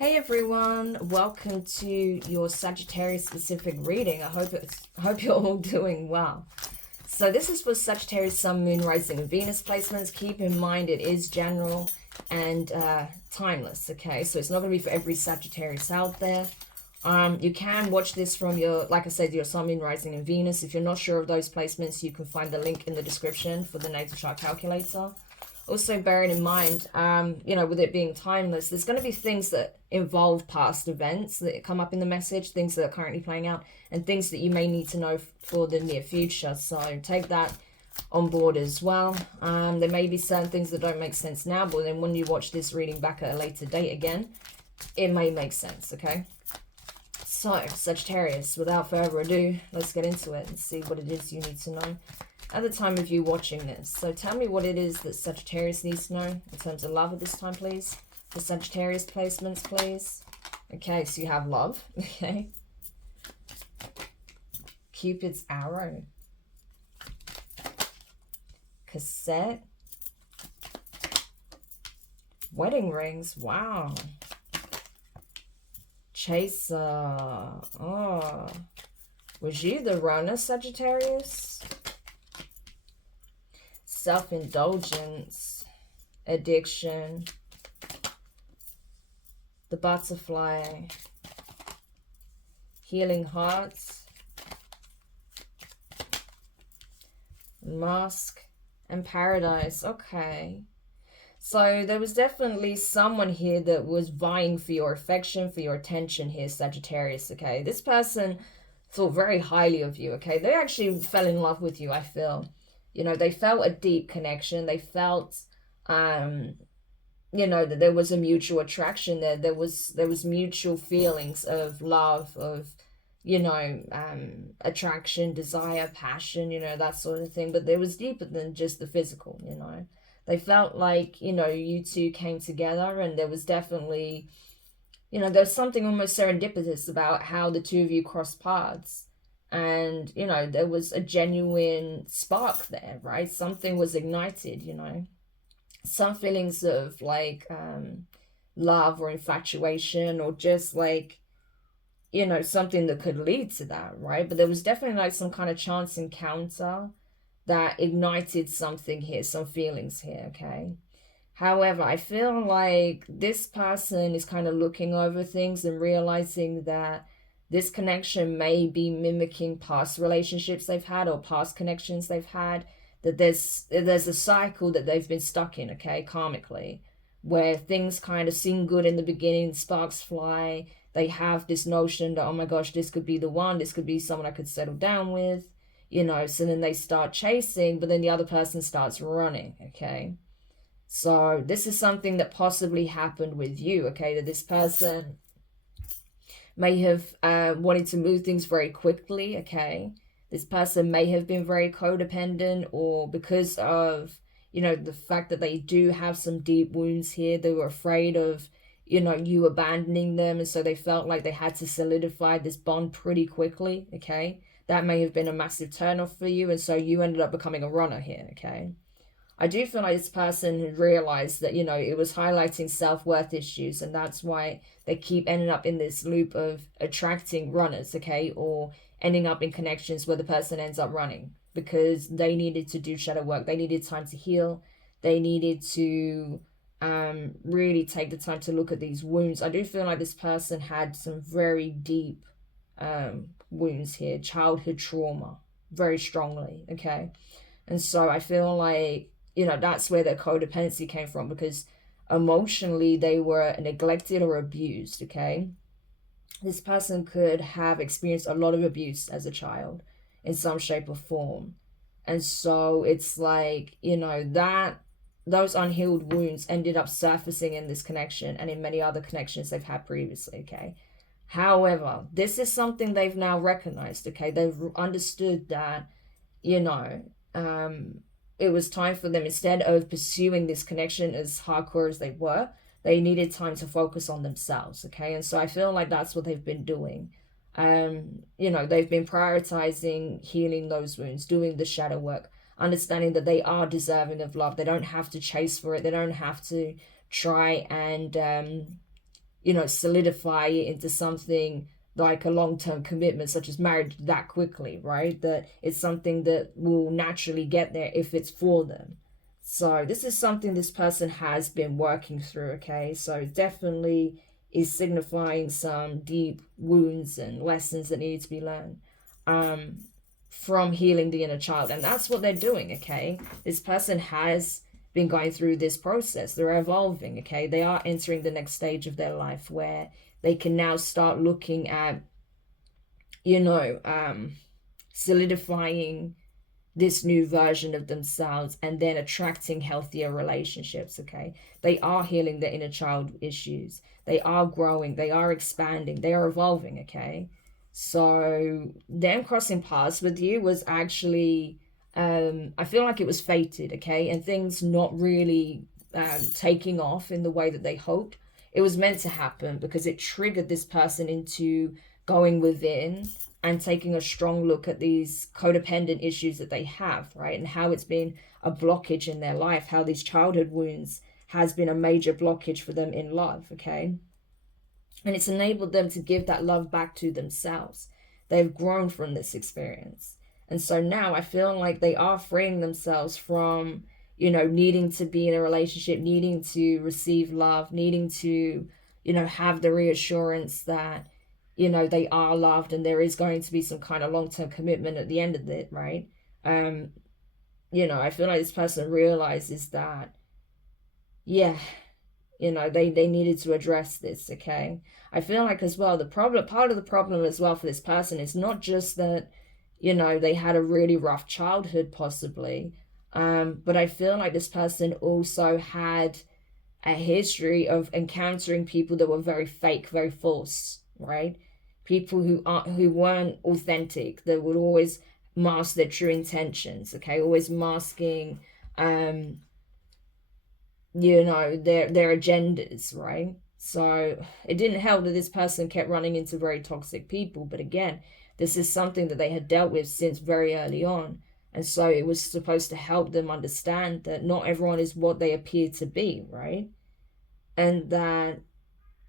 Hey everyone, welcome to your Sagittarius specific reading. I hope you're all doing well. So this is for Sagittarius, Sun, Moon, Rising, and Venus placements. Keep in mind it is general and timeless. Okay, so it's not going to be for every Sagittarius out there. You can watch this from your, like I said, your Sun, Moon, Rising, and Venus. If you're not sure of those placements, you can find the link in the description for the natal chart calculator. Also bearing in mind, with it being timeless, there's going to be things that involve past events that come up in the message, things that are currently playing out, and things that you may need to know for the near future. So take that on board as well. There may be certain things that don't make sense now, but then when you watch this reading back at a later date again, it may make sense, okay? So, Sagittarius, without further ado, let's get into it and see what it is you need to know at the time of you watching this. So tell me what it is that Sagittarius needs to know in terms of love at this time, please. The Sagittarius placements, please. Okay, so you have love. Okay. Cupid's arrow. Cassette. Wedding rings. Wow. Chaser. Oh. Was you the runner, Sagittarius? Self-indulgence, addiction, the butterfly, healing hearts, mask, and paradise. Okay. So there was definitely someone here that was vying for your affection, for your attention here, Sagittarius, okay? This person thought very highly of you, okay? They actually fell in love with you, I feel. You know, they felt a deep connection. They felt, that there was a mutual attraction there. There was mutual feelings of love, of, attraction, desire, passion, that sort of thing. But there was deeper than just the physical, They felt like, you two came together, and there was definitely, there's something almost serendipitous about how the two of you crossed paths. And, there was a genuine spark there, right? Something was ignited, Some feelings of, like, love or infatuation, or just, like, something that could lead to that, right? But there was definitely, like, some kind of chance encounter that ignited something here, some feelings here, okay? However, I feel like this person is kind of looking over things and realizing that this connection may be mimicking past relationships they've had, or past connections they've had, that there's a cycle that they've been stuck in, okay, karmically, where things kind of seem good in the beginning, sparks fly, they have this notion that, oh my gosh, this could be the one, this could be someone I could settle down with, so then they start chasing, but then the other person starts running, okay? So this is something that possibly happened with you, okay, that this person may have wanted to move things very quickly, okay? This person may have been very codependent, or because of, the fact that they do have some deep wounds here, they were afraid of, you abandoning them, and so they felt like they had to solidify this bond pretty quickly, okay? That may have been a massive turnoff for you, and so you ended up becoming a runner here, okay? I do feel like this person had realized that, it was highlighting self-worth issues, and that's why they keep ending up in this loop of attracting runners, okay, or ending up in connections where the person ends up running, because they needed to do shadow work. They needed time to heal. They needed to really take the time to look at these wounds. I do feel like this person had some very deep wounds here, childhood trauma, very strongly, okay? And so I feel like, that's where their codependency came from, because emotionally they were neglected or abused, okay? This person could have experienced a lot of abuse as a child in some shape or form. And so it's like, that those unhealed wounds ended up surfacing in this connection and in many other connections they've had previously, okay? However, this is something they've now recognized, okay? They've understood that, it was time for them, instead of pursuing this connection as hardcore as they were, they needed time to focus on themselves, okay? And so I feel like that's what they've been doing. They've been prioritizing healing those wounds, doing the shadow work, understanding that they are deserving of love. They don't have to chase for it. They don't have to try and you know, solidify it into something like a long-term commitment such as marriage that quickly, right? That it's something that will naturally get there if it's for them. So this is something this person has been working through, okay? So definitely is signifying some deep wounds and lessons that need to be learned from healing the inner child. And that's what they're doing, okay? This person has been going through this process. They're evolving, okay? They are entering the next stage of their life where they can now start looking at, you know, solidifying this new version of themselves and then attracting healthier relationships, okay? They are healing their inner child issues. They are growing. They are expanding. They are evolving, okay? So them crossing paths with you was actually, I feel like it was fated, okay? And things not really taking off in the way that they hoped. It was meant to happen because it triggered this person into going within and taking a strong look at these codependent issues that they have, right? And how it's been a blockage in their life, how these childhood wounds has been a major blockage for them in love, okay? And it's enabled them to give that love back to themselves. They've grown from this experience. And so now I feel like they are freeing themselves from, you know, needing to be in a relationship, needing to receive love, needing to, you know, have the reassurance that, you know, they are loved and there is going to be some kind of long-term commitment at the end of it, right? You know, I feel like this person realizes that, yeah, you know, they needed to address this, okay? I feel like as well, part of the problem as well for this person is not just that, you know, they had a really rough childhood possibly, but I feel like this person also had a history of encountering people that were very fake, very false, right? People who weren't authentic, that would always mask their true intentions, okay? Always masking, you know, their agendas, right? So it didn't help that this person kept running into very toxic people. But again, this is something that they had dealt with since very early on. And so it was supposed to help them understand that not everyone is what they appear to be, right? And that,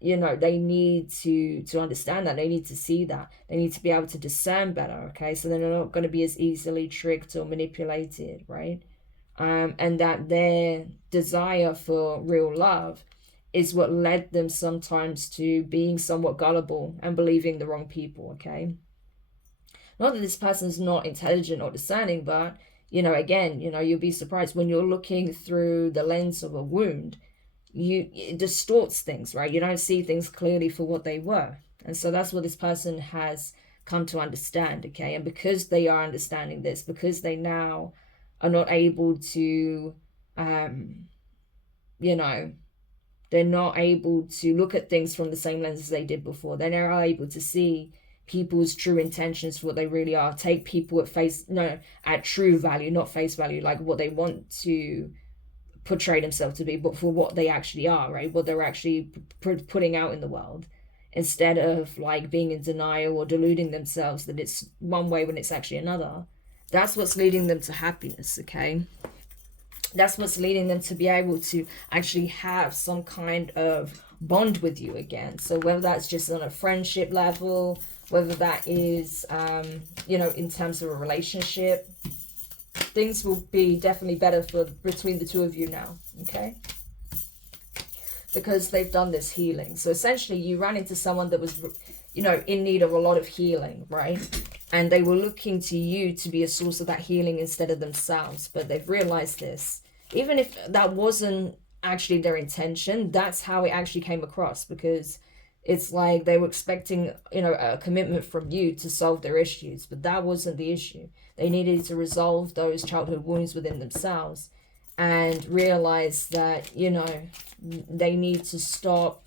you know, they need to understand that. They need to see that. They need to be able to discern better, okay? So they're not going to be as easily tricked or manipulated, right? And that their desire for real love is what led them sometimes to being somewhat gullible and believing the wrong people, okay? Not that this person's not intelligent or discerning, but, you know, again, you know, you'll be surprised when you're looking through the lens of a wound, it distorts things, right? You don't see things clearly for what they were. And so that's what this person has come to understand, okay? And because they are understanding this, because they now are not able to, you know, they're not able to look at things from the same lens as they did before. They're now able to see people's true intentions for what they really are. Take people at true value, not face value, like what they want to portray themselves to be, but for what they actually are, right? What they're actually putting out in the world, instead of like being in denial or deluding themselves that it's one way when it's actually another. That's what's leading them to happiness, okay? That's what's leading them to be able to actually have some kind of bond with you again. So whether that's just on a friendship level, whether that is, you know, in terms of a relationship, things will be definitely better between the two of you now, okay? Because they've done this healing. So essentially you ran into someone that was, you know, in need of a lot of healing, right? And they were looking to you to be a source of that healing instead of themselves. But they've realized this. Even if that wasn't actually their intention, that's how it actually came across. Because it's like they were expecting, you know, a commitment from you to solve their issues. But that wasn't the issue. They needed to resolve those childhood wounds within themselves. And realize that, you know, they need to stop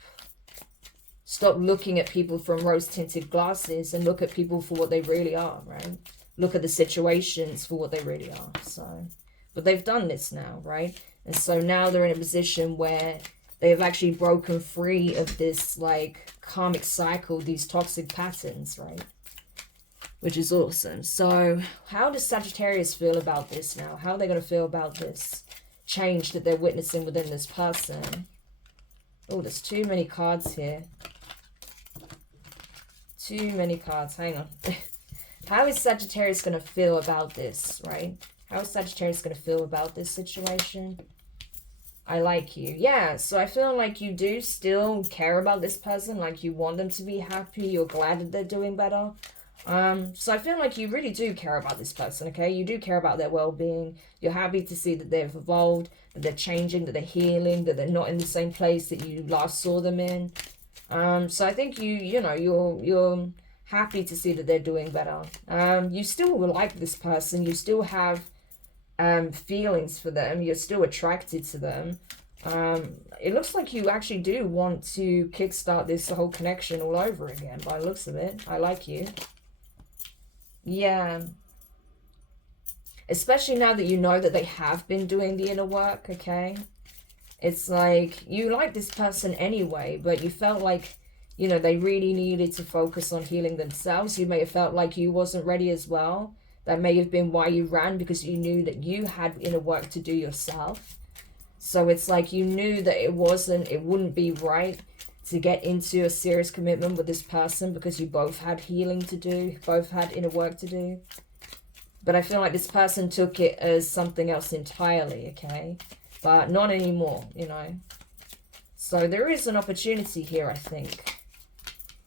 looking at people from rose-tinted glasses and look at people for what they really are, right? Look at the situations for what they really are. So, but they've done this now, right? And so now they're in a position where they've actually broken free of this like karmic cycle, these toxic patterns, right? Which is awesome. So how does Sagittarius feel about this now? How are they going to feel about this change that they're witnessing within this person? Oh, there's too many cards here. Too many cards. Hang on. How is Sagittarius going to feel about this, right? How is Sagittarius going to feel about this situation? I like you. Yeah, so I feel like you do still care about this person. Like you want them to be happy. You're glad that they're doing better. So I feel like you really do care about this person, okay? You do care about their well-being. You're happy to see that they've evolved, that they're changing, that they're healing, that they're not in the same place that you last saw them in. So I think you're happy to see that they're doing better. You still like this person. You still have feelings for them. You're still attracted to them. It looks like you actually do want to kickstart this whole connection all over again by the looks of it. I like you. Yeah. Especially now that you know that they have been doing the inner work, okay? It's like you like this person anyway, but you felt like, you know, they really needed to focus on healing themselves. You may have felt like you wasn't ready as well. That may have been why you ran, because you knew that you had inner work to do yourself. So it's like you knew that it wouldn't be right to get into a serious commitment with this person because you both had healing to do, both had inner work to do. But I feel like this person took it as something else entirely, okay? But not anymore, you know. So there is an opportunity here, I think.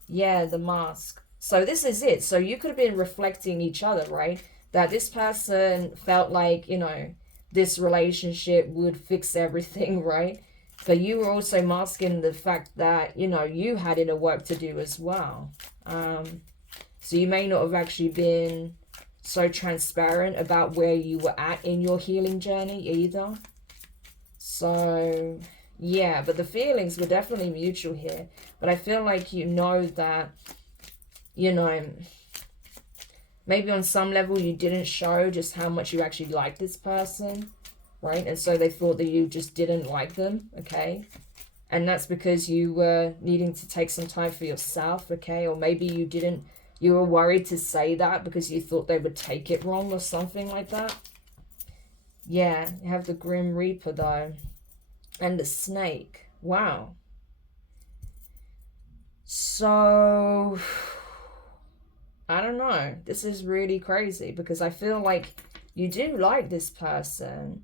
Yeah, the mask. So this is it. So you could have been reflecting each other, right? That this person felt like, you know, this relationship would fix everything, right? But you were also masking the fact that, you know, you had inner work to do as well. So you may not have actually been so transparent about where you were at in your healing journey either. So, yeah, but the feelings were definitely mutual here. But I feel like you know that, you know, maybe on some level you didn't show just how much you actually like this person, right? And so they thought that you just didn't like them, okay? And that's because you were needing to take some time for yourself, okay? Or maybe you were worried to say that because you thought they would take it wrong or something like that. Yeah, you have the Grim Reaper though. And the snake. Wow. So, I don't know. This is really crazy because I feel like you do like this person.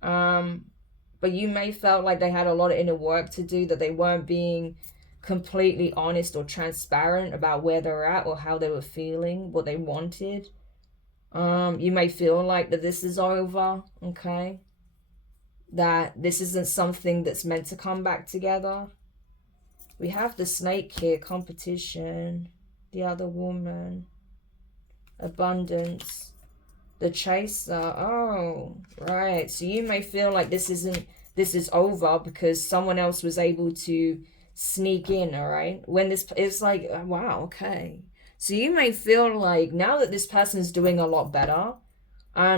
But you may felt like they had a lot of inner work to do, that they weren't being completely honest or transparent about where they're at or how they were feeling, what they wanted. You may feel like that this is over, okay? That this isn't something that's meant to come back together. We have the snake here, competition, the other woman, abundance, the chaser. Oh, right. So you may feel like this is over because someone else was able to sneak in, all right? When this, it's like, wow, okay. So you may feel like now that this person's doing a lot better,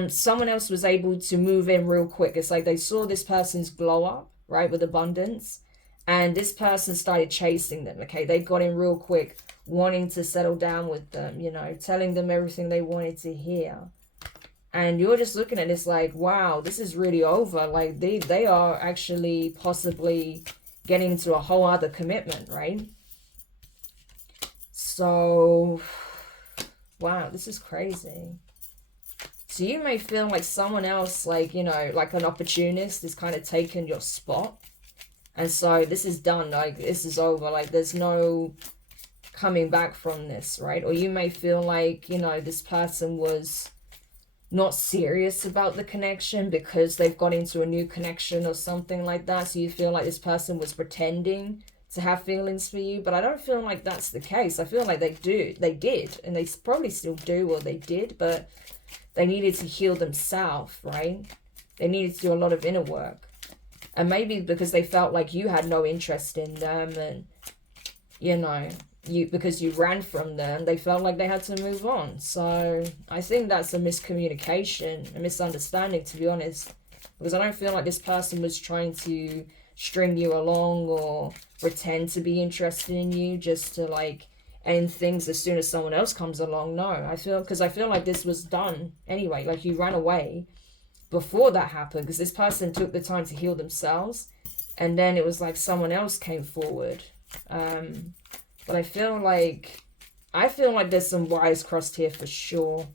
someone else was able to move in real quick. It's like they saw this person's glow up, right, with abundance, and this person started chasing them, okay? They got in real quick, wanting to settle down with them, you know, telling them everything they wanted to hear. And you're just looking at this like, wow, this is really over. Like they are actually possibly getting into a whole other commitment, right? So, wow, this is crazy. So you may feel like someone else, like, you know, like an opportunist is kind of taken your spot. And so this is done, like this is over, like there's no coming back from this, right? Or you may feel like, you know, this person was not serious about the connection because they've got into a new connection or something like that. So you feel like this person was pretending to have feelings for you, but I don't feel like that's the case. I feel like they did, and they probably still do, or they did, but they needed to heal themselves, right? They needed to do a lot of inner work. And maybe because they felt like you had no interest in them, and, you know, because you ran from them, they felt like they had to move on. So I think that's a miscommunication, a misunderstanding, to be honest. Because I don't feel like this person was trying to string you along or pretend to be interested in you just to, like, end things as soon as someone else comes along. No, I feel like this was done anyway. Like, you ran away before that happened because this person took the time to heal themselves, and then it was like someone else came forward. But I feel like there's some wires crossed here for sure,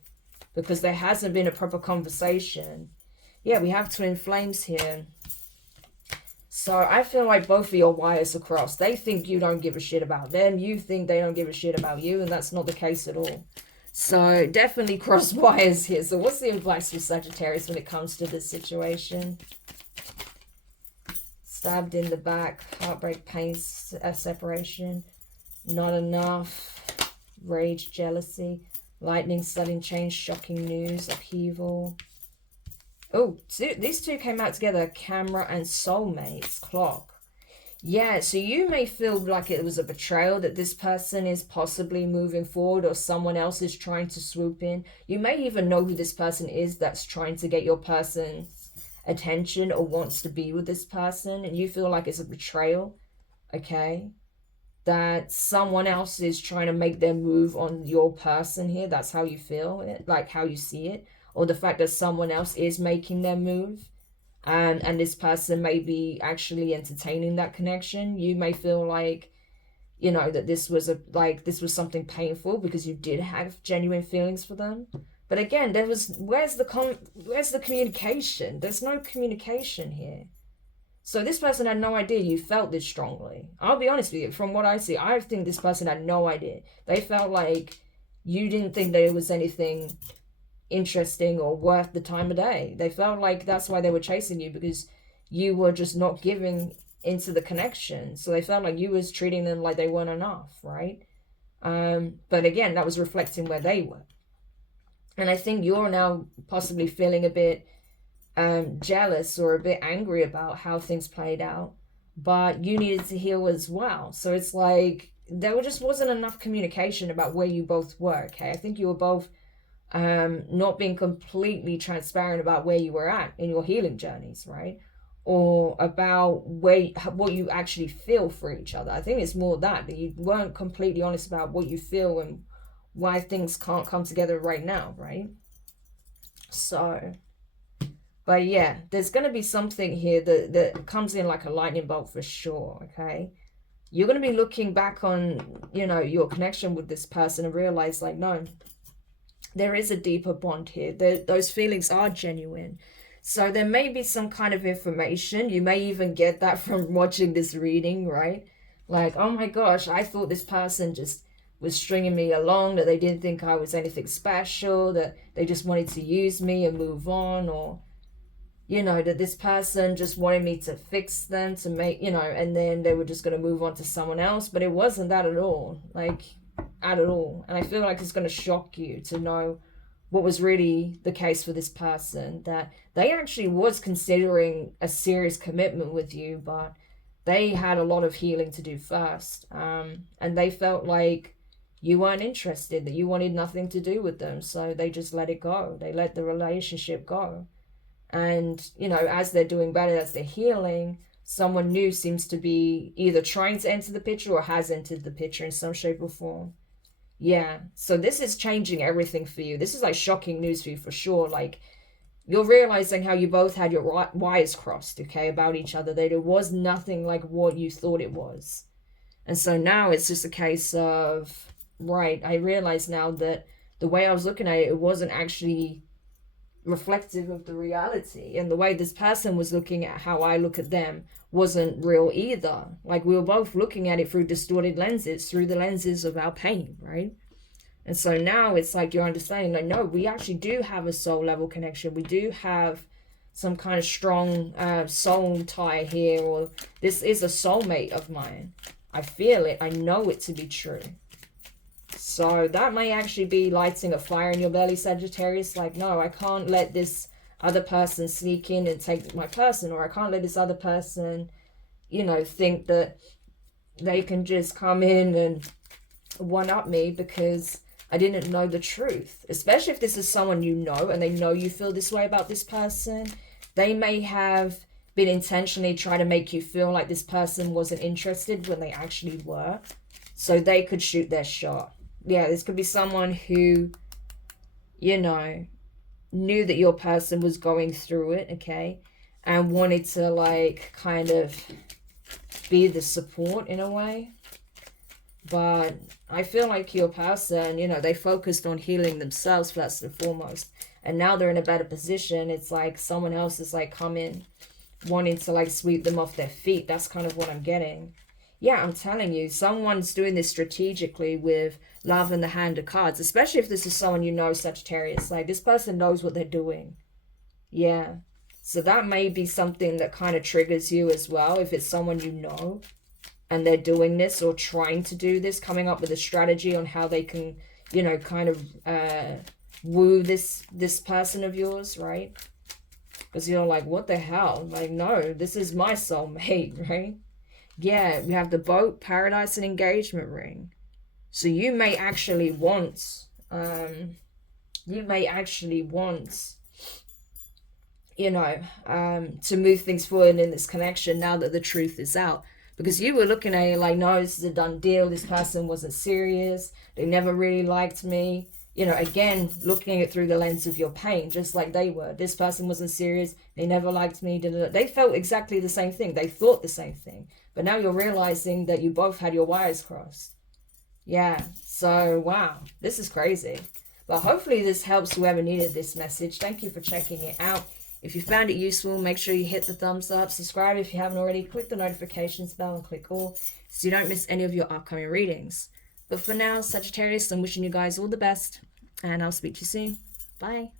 because there hasn't been a proper conversation. Yeah, we have twin flames here. So I feel like both of your wires are crossed. They think you don't give a shit about them. You think they don't give a shit about you, and that's not the case at all. So definitely cross wires here. So what's the advice for Sagittarius when it comes to this situation? Stabbed in the back, heartbreak, pain, separation, not enough, rage, jealousy, lightning, sudden change, shocking news, upheaval. Oh, these two came out together, camera and soulmates, clock. Yeah, so you may feel like it was a betrayal, that this person is possibly moving forward, or someone else is trying to swoop in. You may even know who this person is that's trying to get your person's attention or wants to be with this person, and you feel like it's a betrayal, okay? That someone else is trying to make their move on your person here. That's how you feel it, like how you see it. Or the fact that someone else is making their move. And this person may be actually entertaining that connection. You may feel like, you know, that this was something painful because you did have genuine feelings for them. But again, where's the communication? There's no communication here. So this person had no idea you felt this strongly. I'll be honest with you, from what I see, I think this person had no idea. They felt like you didn't think there was anything interesting or worth the time of day. They felt like that's why they were chasing you, because you were just not giving into the connection. So they felt like you was treating them like they weren't enough, right? But again, that was reflecting where they were. And I think you're now possibly feeling a bit jealous or a bit angry about how things played out, but you needed to heal as well. So it's like there just wasn't enough communication about where you both were, okay? I think you were both not being completely transparent about where you were at in your healing journeys, right? Or about what you actually feel for each other. I think it's more that you weren't completely honest about what you feel and why things can't come together right now, right? So, but yeah, there's going to be something here that comes in like a lightning bolt for sure, okay? You're going to be looking back on, you know, your connection with this person and realize like, no, there is a deeper bond here. Those feelings are genuine. So there may be some kind of information. You may even get that from watching this reading, right? Like, oh my gosh, I thought this person just was stringing me along, that they didn't think I was anything special, that they just wanted to use me and move on, or, you know, that this person just wanted me to fix them, to make, you know, and then they were just going to move on to someone else. But it wasn't that at all, like, at all. And I feel like it's going to shock you to know what was really the case for this person, that they actually was considering a serious commitment with you, but they had a lot of healing to do first. And they felt like you weren't interested, that you wanted nothing to do with them. So they just let it go. They let the relationship go. And, you know, as they're doing better, as they're healing, someone new seems to be either trying to enter the picture or has entered the picture in some shape or form. Yeah, so this is changing everything for you. This is like shocking news for you for sure. Like, you're realizing how you both had your wires crossed, okay, about each other, that it was nothing like what you thought it was. And so now it's just a case of, right, I realize now that the way I was looking at it, it wasn't actually reflective of the reality, and the way this person was looking at how I look at them wasn't real either. Like, we were both looking at it through distorted lenses, through the lenses of our pain, right? And so now it's like you're understanding, like, no, we actually do have a soul level connection. We do have some kind of strong soul tie here, or this is a soulmate of mine. I feel it. I know it to be true. So that may actually be lighting a fire in your belly, Sagittarius. Like, no, I can't let this other person sneak in and take my person, or I can't let this other person, you know, think that they can just come in and one-up me because I didn't know the truth. Especially if this is someone you know and they know you feel this way about this person. They may have been intentionally trying to make you feel like this person wasn't interested when they actually were, so they could shoot their shot. Yeah, this could be someone who, you know, knew that your person was going through it, okay? and wanted to like kind of be the support in a way. But I feel like your person, you know, they focused on healing themselves first and foremost, and now they're in a better position. It's like someone else is like coming, wanting to like sweep them off their feet. That's kind of what I'm getting. Yeah, I'm telling you, someone's doing this strategically with love in the hand of cards, especially if this is someone you know, Sagittarius. Like, this person knows what they're doing. Yeah. So that may be something that kind of triggers you as well, if it's someone you know and they're doing this or trying to do this, coming up with a strategy on how they can, you know, kind of woo this person of yours, right? Because you're like, what the hell? Like, no, this is my soulmate, right? Yeah, we have the boat, paradise, and engagement ring. So you may actually want, you know, to move things forward in this connection now that the truth is out. Because you were looking at it like, no, this is a done deal. This person wasn't serious. They never really liked me. You know, again, looking at it through the lens of your pain, just like they were. This person wasn't serious. They never liked me. They felt exactly the same thing. They thought the same thing. But now you're realizing that you both had your wires crossed. Yeah. So, wow. This is crazy. But hopefully this helps whoever needed this message. Thank you for checking it out. If you found it useful, make sure you hit the thumbs up. Subscribe if you haven't already. Click the notifications bell and click all so you don't miss any of your upcoming readings. But for now, Sagittarius, I'm wishing you guys all the best. And I'll speak to you soon. Bye.